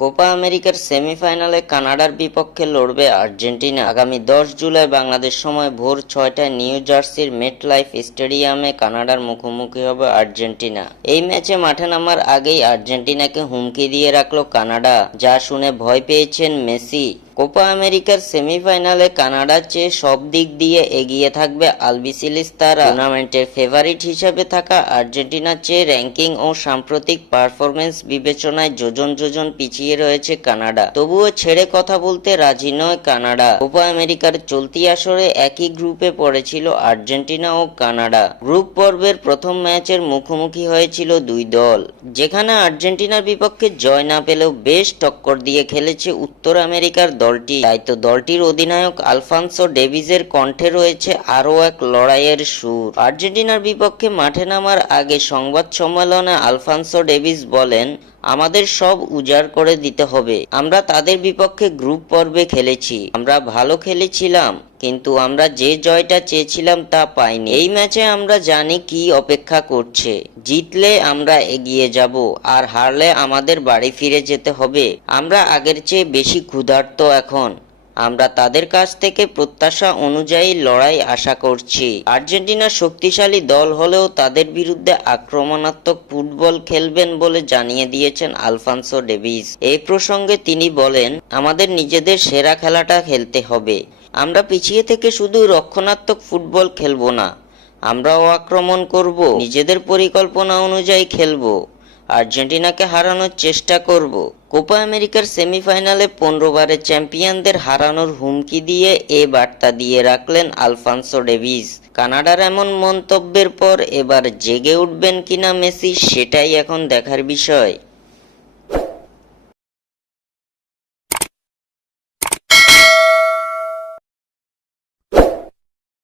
Copa আমেরিকার সেমিফাইনালে কানাডার বিপক্ষে লড়বে আর্জেন্টিনা। আগামী 10 জুলাই বাংলাদেশ সময় ভোর 6টায় নিউ জার্সির মেটলাইফ স্টেডিয়ামে কানাডার মুখোমুখি হবে আর্জেন্টিনা। এই ম্যাচে মাঠে নামার আগেই আর্জেন্টিনাকে হুমকি দিয়ে রাখল কানাডা, যা শুনে ভয় পেয়েছেন মেসি। কোপা আমেরিকার সেমিফাইনালে কানাডার চেয়ে সব দিক দিয়ে এগিয়ে থাকবে আলবিসেলেস্তারা। টুর্নামেন্টের ফেভারিট হিসেবে থাকা আর্জেন্টিনার চেয়ে র্যাঙ্কিং ও সাম্প্রতিক পারফরমেন্স বিবেচনায় যোজন যোজন পিছিয়ে রয়েছে কানাডা। তবুও ছেড়ে কথা বলতে রাজি নয় কানাডা। কোপা আমেরিকার চলতি আসরে একই গ্রুপে পড়েছিল আর্জেন্টিনা ও কানাডা। গ্রুপ পর্বের প্রথম ম্যাচের মুখোমুখি হয়েছিল দুই দল, যেখানে আর্জেন্টিনার বিপক্ষে জয় না পেলেও বেশ টক্কর দিয়ে খেলেছে উত্তর আমেরিকার দলটি। তাই তো দলটির অধিনায়ক আলফানসো ডেভিসের কণ্ঠে রয়েছে আরও এক লড়াইয়ের সুর। আর্জেন্টিনার বিপক্ষে মাঠে নামার আগে সংবাদ সম্মেলনে আলফানসো ডেভিস বলেন, আমাদের সব উজাড় করে দিতে হবে। আমরা তাদের বিপক্ষে গ্রুপ পর্বে খেলেছি, আমরা ভালো খেলেছিলাম, কিন্তু আমরা যে জয়টা চেয়েছিলাম তা পাইনি। এই ম্যাচে আমরা জানি কি অপেক্ষা করছে। জিতলে আমরা এগিয়ে যাব, আর হারলে আমাদের বাড়ি ফিরে যেতে হবে। আমরা আগের চেয়ে বেশি ক্ষুধার্ত এখন। আমরা তাদের কাছ থেকে প্রত্যাশা অনুযায়ী লড়াই আশা করছি। আর্জেন্টিনা শক্তিশালী দল হলেও তাদের বিরুদ্ধে আক্রমণাত্মক ফুটবল খেলবেন বলে জানিয়ে দিয়েছেন আলফানসো ডেভিস। এই প্রসঙ্গে তিনি বলেন, আমাদের নিজেদের সেরা খেলাটা খেলতে হবে। আমরা পিছিয়ে থেকে শুধু রক্ষণাত্মক ফুটবল খেলবো না, আমরাও আক্রমণ করব, নিজেদের পরিকল্পনা অনুযায়ী খেলবো, আর্জেন্টিনাকে হারানোর চেষ্টা করব। কোপা আমেরিকার সেমিফাইনালে 15 বারের চ্যাম্পিয়নদের হারানোর হুমকি দিয়ে এ বার্তা দিয়ে রাখলেন আলফানসো ডেভিস। কানাডার এমন মন্তব্যের পর এবার জেগে উঠবেন কিনা মেসি, সেটাই এখন দেখার বিষয়।